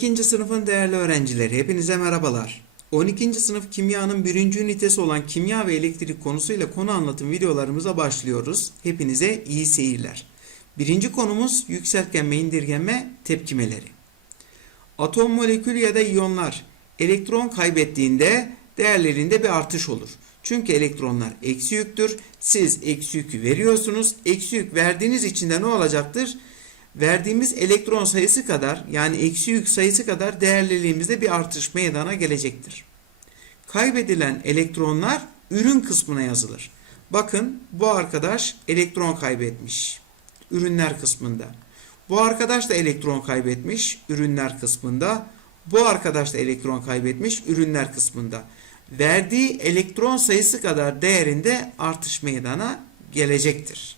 12. sınıfın değerli öğrencileri hepinize merhabalar. 12. sınıf kimyanın birinci ünitesi olan kimya ve elektrik konusuyla konu anlatım videolarımıza başlıyoruz. Hepinize iyi seyirler. Birinci konumuz yükseltgenme, indirgenme tepkimeleri. Atom, molekül ya da iyonlar elektron kaybettiğinde değerlerinde bir artış olur. Çünkü elektronlar eksi yüktür. Siz eksi yükü veriyorsunuz. Eksi yük verdiğiniz için de ne olacaktır? Verdiğimiz elektron sayısı kadar yani eksi yük sayısı kadar değerliliğimizde bir artış meydana gelecektir. Kaybedilen elektronlar ürün kısmına yazılır. Bakın bu arkadaş elektron kaybetmiş. Ürünler kısmında. Bu arkadaş da elektron kaybetmiş ürünler kısmında. Bu arkadaş da elektron kaybetmiş ürünler kısmında. Verdiği elektron sayısı kadar değerinde artış meydana gelecektir.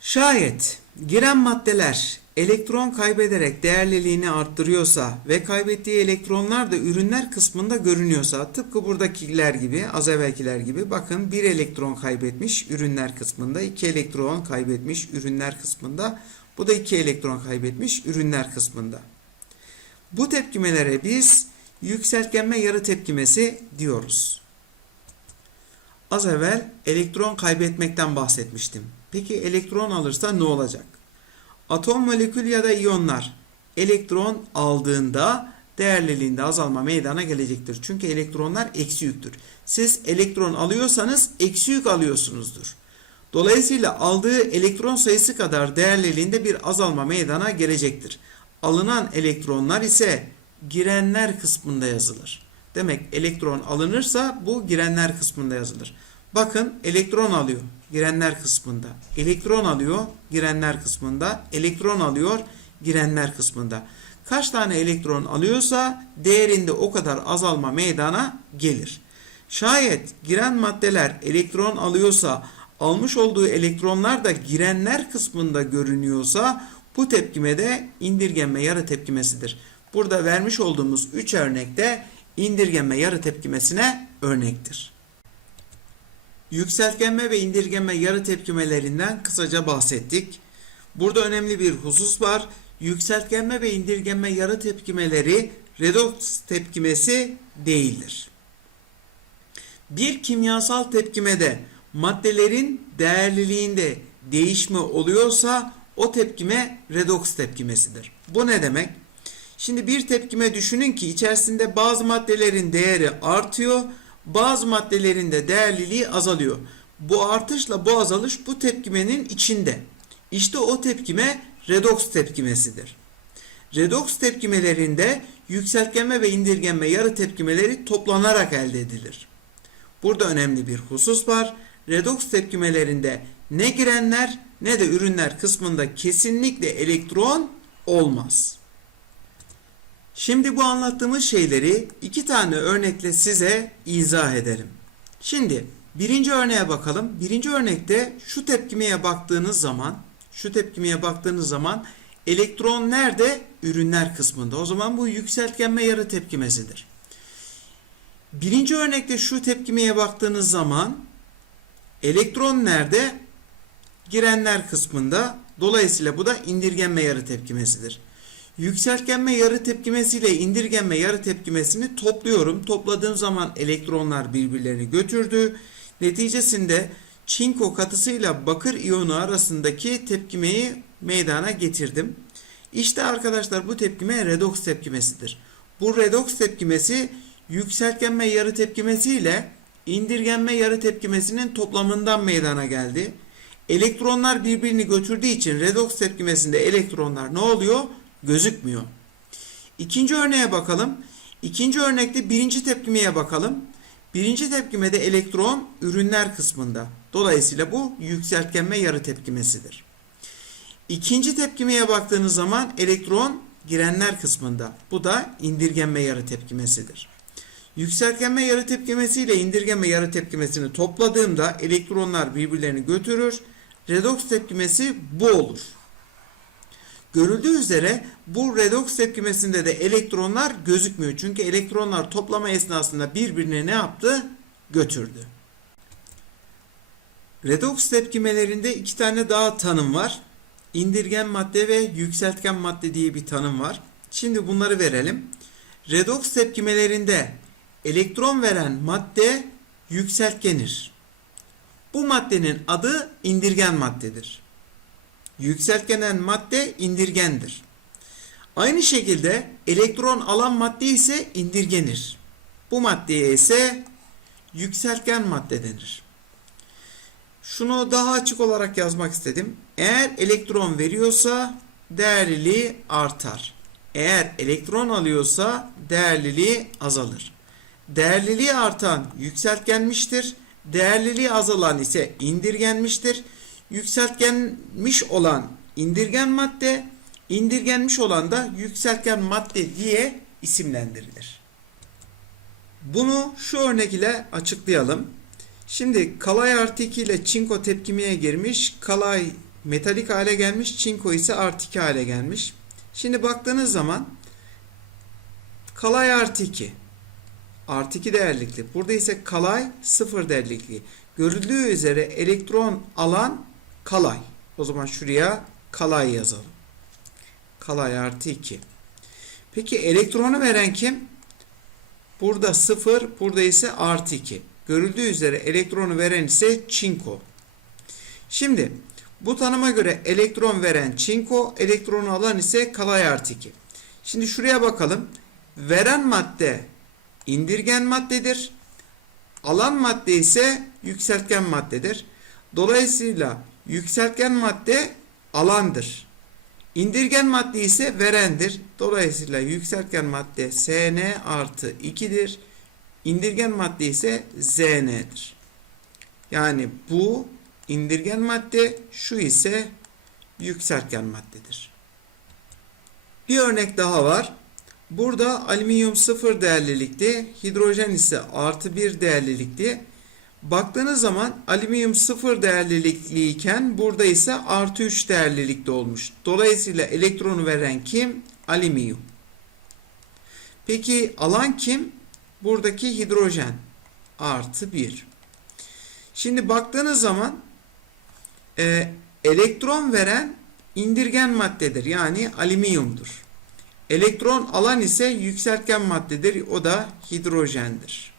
Şayet giren maddeler elektron kaybederek değerliliğini arttırıyorsa ve kaybettiği elektronlar da ürünler kısmında görünüyorsa tıpkı buradakiler gibi az evvelkiler gibi bakın bir elektron kaybetmiş ürünler kısmında iki elektron kaybetmiş ürünler kısmında bu da iki elektron kaybetmiş ürünler kısmında. Bu tepkimelere biz yükseltgenme yarı tepkimesi diyoruz. Az evvel elektron kaybetmekten bahsetmiştim. Peki elektron alırsa ne olacak? Atom, molekül ya da iyonlar elektron aldığında değerliliğinde azalma meydana gelecektir. Çünkü elektronlar eksi yüktür. Siz elektron alıyorsanız eksi yük alıyorsunuzdur. Dolayısıyla aldığı elektron sayısı kadar değerliliğinde bir azalma meydana gelecektir. Alınan elektronlar ise girenler kısmında yazılır. Demek elektron alınırsa bu girenler kısmında yazılır. Bakın elektron alıyor girenler kısmında. Elektron alıyor girenler kısmında. Elektron alıyor girenler kısmında. Kaç tane elektron alıyorsa değerinde o kadar azalma meydana gelir. Şayet giren maddeler elektron alıyorsa almış olduğu elektronlar da girenler kısmında görünüyorsa bu tepkime de indirgenme yarı tepkimesidir. Burada vermiş olduğumuz 3 örnekte indirgenme yarı tepkimesine örnektir. Yükseltgenme ve indirgenme yarı tepkimelerinden kısaca bahsettik. Burada önemli bir husus var. Yükseltgenme ve indirgenme yarı tepkimeleri redoks tepkimesi değildir. Bir kimyasal tepkimede maddelerin değerliliğinde değişme oluyorsa o tepkime redoks tepkimesidir. Bu ne demek? Şimdi bir tepkime düşünün ki içerisinde bazı maddelerin değeri artıyor, bazı maddelerin de değerliliği azalıyor. Bu artışla bu azalış bu tepkimenin içinde. İşte o tepkime redoks tepkimesidir. Redoks tepkimelerinde yükseltgenme ve indirgenme yarı tepkimeleri toplanarak elde edilir. Burada önemli bir husus var. Redoks tepkimelerinde ne girenler ne de ürünler kısmında kesinlikle elektron olmaz. Şimdi bu anlattığımız şeyleri iki tane örnekle size izah edelim. Şimdi birinci örneğe bakalım. Birinci örnekte şu tepkimeye baktığınız zaman, şu tepkimeye baktığınız zaman elektron nerede? Ürünler kısmında. O zaman bu yükseltgenme yarı tepkimesidir. Birinci örnekte şu tepkimeye baktığınız zaman elektron nerede? Girenler kısmında. Dolayısıyla bu da indirgenme yarı tepkimesidir. Yükseltgenme yarı tepkimesiyle indirgenme yarı tepkimesini topluyorum. Topladığım zaman elektronlar birbirlerini götürdü. Neticesinde çinko katısıyla bakır iyonu arasındaki tepkimeyi meydana getirdim. İşte arkadaşlar bu tepkime redoks tepkimesidir. Bu redoks tepkimesi yükseltgenme yarı tepkimesi ile indirgenme yarı tepkimesinin toplamından meydana geldi. Elektronlar birbirini götürdüğü için redoks tepkimesinde elektronlar ne oluyor? Gözükmüyor. İkinci örneğe bakalım. İkinci örnekte birinci tepkimeye bakalım. Birinci tepkimede elektron ürünler kısmında. Dolayısıyla bu yükseltgenme yarı tepkimesidir. İkinci tepkimeye baktığınız zaman elektron girenler kısmında. Bu da indirgenme yarı tepkimesidir. Yükseltgenme yarı tepkimesi ile indirgenme yarı tepkimesini topladığımda elektronlar birbirlerini götürür. Redoks tepkimesi bu olur. Görüldüğü üzere bu redoks tepkimesinde de elektronlar gözükmüyor. Çünkü elektronlar toplama esnasında birbirine ne yaptı? Götürdü. Redoks tepkimelerinde iki tane daha tanım var. İndirgen madde ve yükseltgen madde diye bir tanım var. Şimdi bunları verelim. Redoks tepkimelerinde elektron veren madde yükseltgenir. Bu maddenin adı indirgen maddedir. Yükseltgenen madde indirgendir. Aynı şekilde elektron alan madde ise indirgenir. Bu maddeye ise yükseltgen madde denir. Şunu daha açık olarak yazmak istedim. Eğer elektron veriyorsa değerliliği artar. Eğer elektron alıyorsa değerliliği azalır. Değerliliği artan yükseltgenmiştir. Değerliliği azalan ise indirgenmiştir. Yükseltgenmiş olan indirgen madde, indirgenmiş olan da yükseltgen madde diye isimlendirilir. Bunu şu örnek ile açıklayalım. Şimdi kalay artı 2 ile çinko tepkimeye girmiş. Kalay metalik hale gelmiş. Çinko ise artı 2 hale gelmiş. Şimdi baktığınız zaman kalay artı 2 artı 2 değerlikli. Burada ise kalay 0 değerlikli. Görüldüğü üzere elektron alan kalay. O zaman şuraya kalay yazalım. Kalay artı 2. Peki elektronu veren kim? Burada 0, burada ise artı 2. Görüldüğü üzere elektronu veren ise çinko. Şimdi bu tanıma göre elektron veren çinko, elektronu alan ise kalay artı 2. Şimdi şuraya bakalım. Veren madde indirgen maddedir. Alan madde ise yükseltgen maddedir. Dolayısıyla yükseltgen madde alandır. İndirgen madde ise verendir. Dolayısıyla yükseltgen madde Sn artı 2'dir. İndirgen madde ise Zn'dir. Yani bu indirgen madde, şu ise yükseltgen maddedir. Bir örnek daha var. Burada alüminyum 0 değerlilikte, hidrojen ise artı 1 değerlilikte. Baktığınız zaman alüminyum 0 değerlilikliyken burada ise artı 3 değerlilikte olmuş. Dolayısıyla elektronu veren kim? Alüminyum. Peki alan kim? Buradaki hidrojen artı 1. Şimdi baktığınız zaman e, elektron veren indirgen maddedir. Yani alüminyumdur. Elektron alan ise yükseltgen maddedir. O da hidrojendir.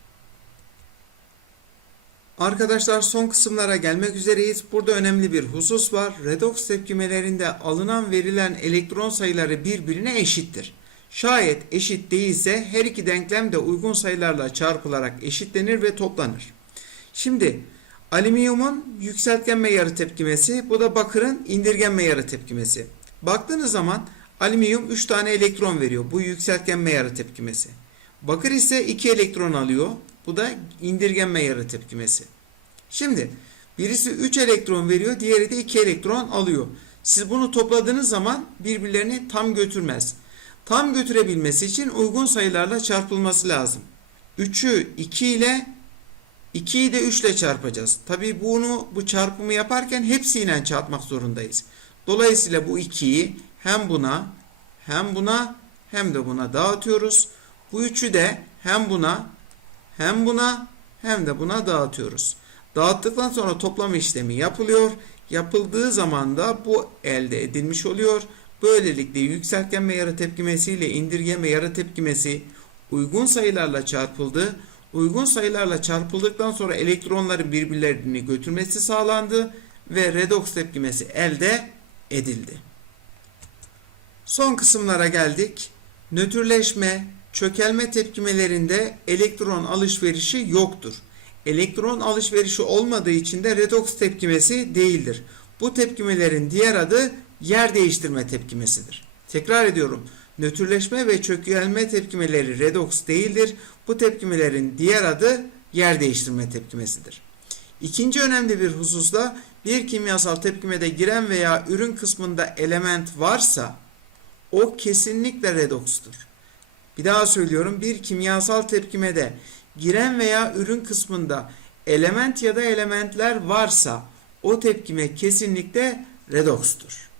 Arkadaşlar son kısımlara gelmek üzereyiz. Burada önemli bir husus var. Redoks tepkimelerinde alınan verilen elektron sayıları birbirine eşittir. Şayet eşit değilse her iki denklem de uygun sayılarla çarpılarak eşitlenir ve toplanır. Şimdi alüminyumun yükseltgenme yarı tepkimesi, bu da bakırın indirgenme yarı tepkimesi. Baktığınız zaman alüminyum 3 tane elektron veriyor. Bu yükseltgenme yarı tepkimesi. Bakır ise 2 elektron alıyor. Bu da indirgenme yarı tepkimesi. Şimdi birisi 3 elektron veriyor, diğeri de 2 elektron alıyor. Siz bunu topladığınız zaman birbirlerini tam götürmez. Tam götürebilmesi için uygun sayılarla çarpılması lazım. 3'ü 2 ile 2'yi de 3 ile çarpacağız. Tabi bunu bu çarpımı yaparken hepsiyle çarpmak zorundayız. Dolayısıyla bu 2'yi hem buna hem buna hem de buna dağıtıyoruz. Bu üçü de hem buna hem buna hem de buna dağıtıyoruz. Dağıttıktan sonra toplama işlemi yapılıyor. Yapıldığı zaman da bu elde edilmiş oluyor. Böylelikle yükseltgenme yarı tepkimesi ile indirgenme yarı tepkimesi uygun sayılarla çarpıldı. Uygun sayılarla çarpıldıktan sonra elektronların birbirlerini götürmesi sağlandı ve redoks tepkimesi elde edildi. Son kısımlara geldik. Nötrleşme, çökelme tepkimelerinde elektron alışverişi yoktur. Elektron alışverişi olmadığı için de redoks tepkimesi değildir. Bu tepkimelerin diğer adı yer değiştirme tepkimesidir. Tekrar ediyorum. Nötrleşme ve çökelme tepkimeleri redoks değildir. Bu tepkimelerin diğer adı yer değiştirme tepkimesidir. İkinci önemli bir hususta bir kimyasal tepkimede giren veya ürün kısmında element varsa o kesinlikle redokstur. Bir daha söylüyorum bir kimyasal tepkimede giren veya ürün kısmında element ya da elementler varsa o tepkime kesinlikle redokstur.